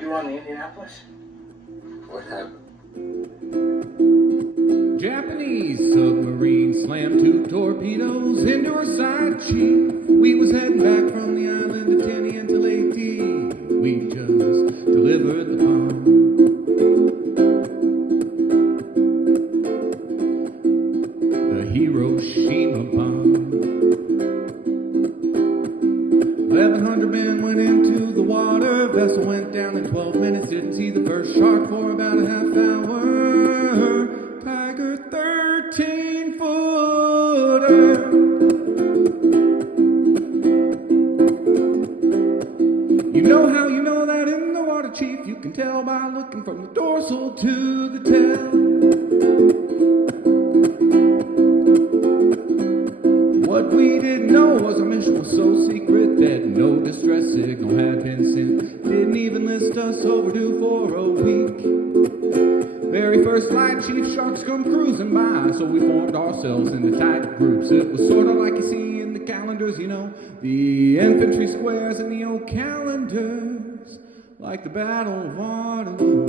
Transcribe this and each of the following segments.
You on the Indianapolis? What happened? Japanese submarine slammed 2 torpedoes into her side chief. We was heading back from the island of Tenny into Lake D. We just delivered the bomb. The Hiroshima bomb. 1,100 men went into the water. Vessel went down in 12 minutes. Didn't see the first shark for about a half hour. Tiger 13-footer. You know how you know that in the water, Chief? You can tell by looking from the dorsal to the tail. What we didn't know was our mission was so secret that no distress signal had been sent. Didn't even list us overdue for a week. Very first flight, Chief, sharks come cruising by, so we formed ourselves into tight groups. It was sort of like you see in the calendars, you know, the infantry squares in the old calendars, like the Battle of Waterloo.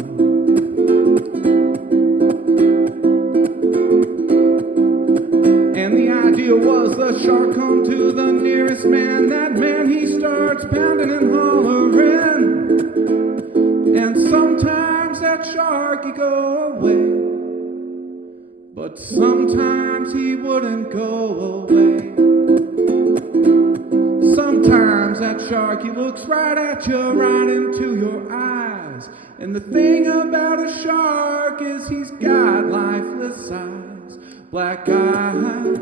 And the idea was the shark come to the nearest man. That man, he starts pounding and hollering. And sometimes that shark, he'd go away. But sometimes he wouldn't go away. Sometimes that shark, he looks right at you, right into your eyes. And the thing about a shark is he's got lifeless eyes. Black eyes,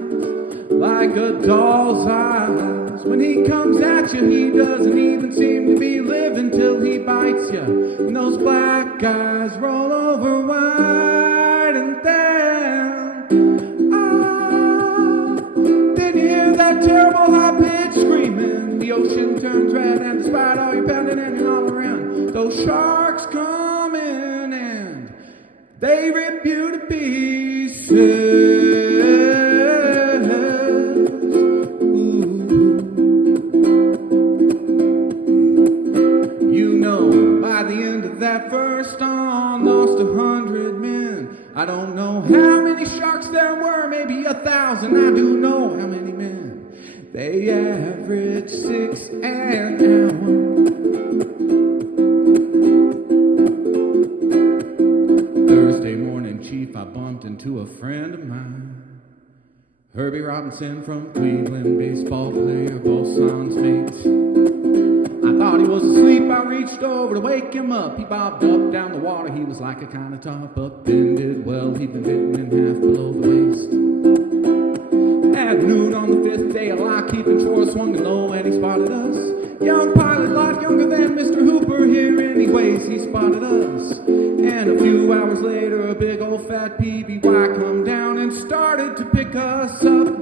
like a doll's eyes. When he comes at you, he doesn't even seem to be living till he bites you. And those black eyes roll over wide and then, then you hear that terrible high-pitched screaming. The ocean turns red, and despite all your pounding and your hollering, those sharks come in and they rip you to pieces. That first storm lost 100 men. I don't know how many sharks there were, maybe 1,000. I do know how many men. They average 6 an hour. Thursday morning, Chief, I bumped into a friend of mine. Herbie Robinson from Cleveland, baseball player, both sons mates. I thought he was asleep, I reached over to wake him up. He bobbed up down the water, he was like a kind of top up. Bended well, he'd been bitten in half below the waist. At noon on the 5th day of lock, keeping shore swung low, and he spotted us. Young pilot, lot younger than Mr. Hooper here anyways, he spotted us. And a few hours later, a big old fat PBY come down and started to pick us up.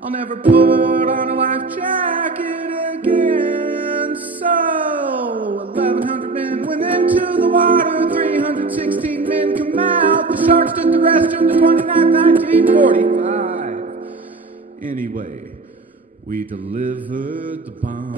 I'll never put on a life jacket again. So 1,100 men went into the water, 316 men come out. The sharks took the rest of the 29th, 1945. Anyway, we delivered the bomb.